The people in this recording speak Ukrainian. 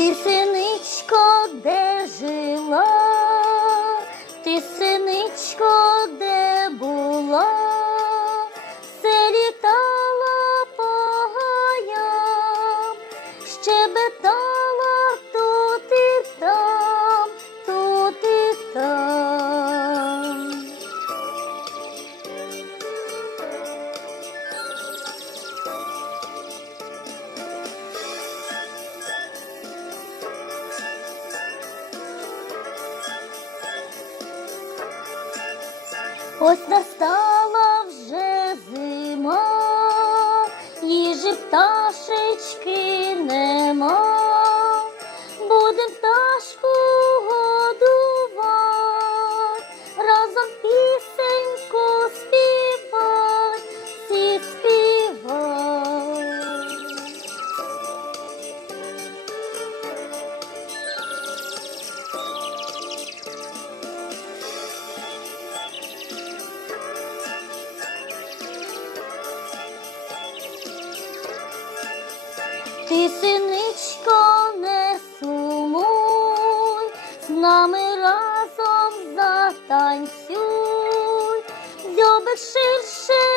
Ти синичко, де жила, ти синичко, де була, все літала по гаям, щебетала Ось настала вже зима, їжі пташечки Ти, синичко, не сумуй, з нами разом затанцюй, дзьобик ширше